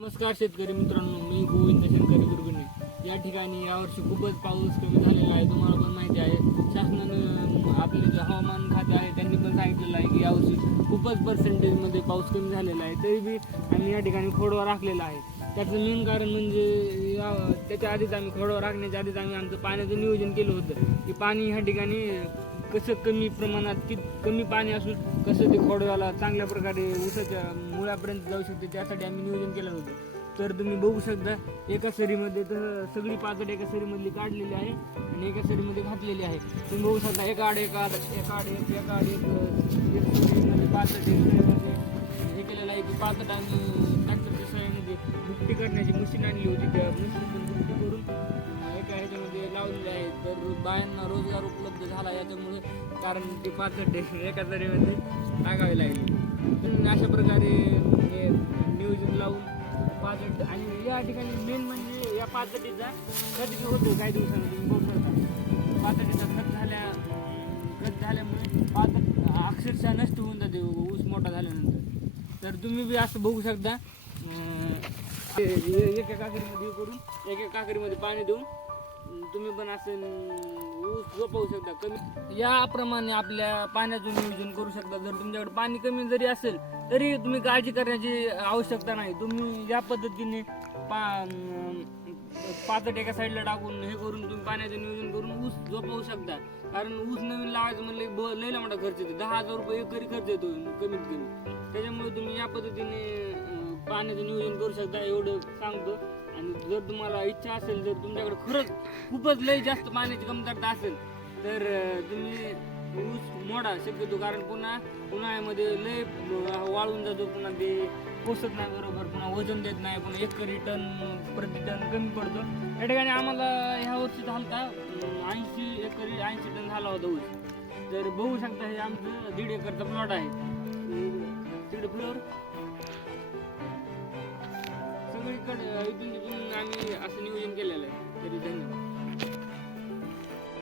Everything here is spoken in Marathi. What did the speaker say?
नमस्कार शेतकरी मित्रांनो मी गोविंद शेतकरी गुरगुणे या ठिकाणी यावर्षी खूपच पाऊस कमी झालेला आहे तुम्हाला पण माहिती आहे. शासनाने आपले जे हवामान खाते आहे त्यांनी पण सांगितलेलं आहे की यावर्षी खूपच पर्सेंटेजमध्ये पाऊस कमी झालेला आहे. तरी बी आम्ही या ठिकाणी खोडवा राखलेला आहे. त्याचं मेन कारण म्हणजे या त्याच्या आधीच आम्ही खोडवा राखण्याच्या आधीच आम्ही आमचं पाण्याचं नियोजन केलं होतं. की पाणी ह्या ठिकाणी कसं कमी प्रमाणात कित कमी पाणी असून कसं ते खोडव्याला चांगल्या प्रकारे उसाच्या मुळापर्यंत जाऊ शकते त्यासाठी आम्ही नियोजन केलं होतं. तर तुम्ही बघू शकता एका सरीमध्ये तर सगळी पाचट एका सरीमधली काढलेली आहे आणि एका सरीमध्ये घातलेली आहे. तुम्ही बघू शकता एका आड एका आड एका आड एक एका आड एक सरीमध्ये पाचट हे केलेलं आहे की पाचट आम्ही ट्रॅक्टरच्या सहाय्यामध्ये भुकटी करण्याची मशीन आणली होती. त्या मशीन बायांना रोजगार उपलब्ध झाला याच्यामुळे कारण ते पाचट एका तरीमध्ये टाकावे लागली अशा प्रकारे हे नियोजन लावून पाचट आणि या ठिकाणी मेन म्हणजे या पाचटीचा खत होतो काही दिवसांमध्ये तुम्ही बघू शकता. पाचटीचा खत झाल्या खत झाल्यामुळे पाचट अक्षरशः नष्ट होऊन जाते ऊस मोठा झाल्यानंतर. तर तुम्ही बी असं बघू शकता ते एका काकरीमध्ये करून एका काकरीमध्ये पाणी देऊन तुम्ही पण असं ऊस जोपवू शकता. कमी याप्रमाणे आपल्या पाण्याचं नियोजन करू शकता. जर तुमच्याकडे पाणी कमी जरी असेल तरी तुम्ही काळजी करण्याची आवश्यकता नाही. तुम्ही या पद्धतीने पा अं, पाचट एका साईडला टाकून हे करून तुम्ही पाण्याचं नियोजन करून ऊस झोपवू शकता. कारण ऊस नवीन लावायचं म्हणलं ब लईला मोठा खर्च येतो. दहा हजार रुपये एकरी खर्च येतो कमीत कमी. त्याच्यामुळे तुम्ही या पद्धतीने पाण्याचं नियोजन करू शकता एवढं सांगतो. आणि जर तुम्हाला इच्छा असेल जर तुमच्याकडे खरंच खूपच लई जास्त पाण्याची कमतरता असेल तर तुम्ही ऊस मोडा शक्यतो. कारण पुन्हा उन्हाळ्यामध्ये लय वाळून जातो पुन्हा ते पोसत नाही बरोबर पुन्हा वजन देत नाही पुन्हा एकरी टन प्रति टन कमी पडतो. या ठिकाणी आम्हाला ह्या वर्षी झालता ऐंशी एकरी ऐंशी टन झाला होता ऊस. तर बघू शकता हे आमचं दीड एकरचा प्लॉट आहे. तिकडे फुलावर आमच्याकडे आम्ही असं